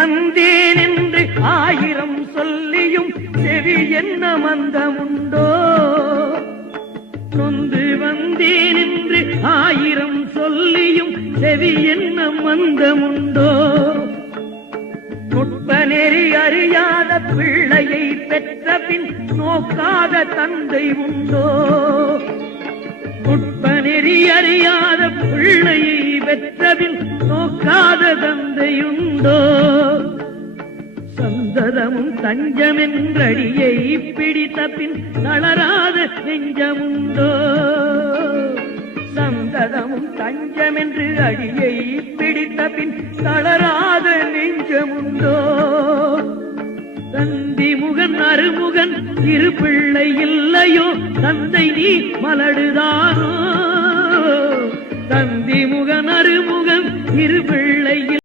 வந்தேன் என்று ஆயிரம் சொல்லியும் செவி என்ன மந்தமுண்டோ? நொந்து வந்தேன் என்று ஆயிரம் சொல்லியும் செவி என்ன மந்தமுண்டோ? நுட்ப நெறி அறியாத பிள்ளையை பெற்ற பின் நோக்காத தந்தை உண்டோ? நுட்ப நெறி அறியாத பிள்ளையை பெற்ற பின் நோக்காத தந்தையுண்டோ? சந்ததமும் தஞ்சமென்றடியை பிடித்த பின் தளராத நெஞ்சமுண்டோ? சந்ததமும் தஞ்சமென்று அடியை பிடித்த பின் தளராத நெஞ்சமுண்டோ? தந்தி முகன் அருமுகன் இரு பிள்ளை இல்லையோ? தந்தை நீ மலடுதானோ? தந்தி முகன் அருமுகன் இரு பிள்ளை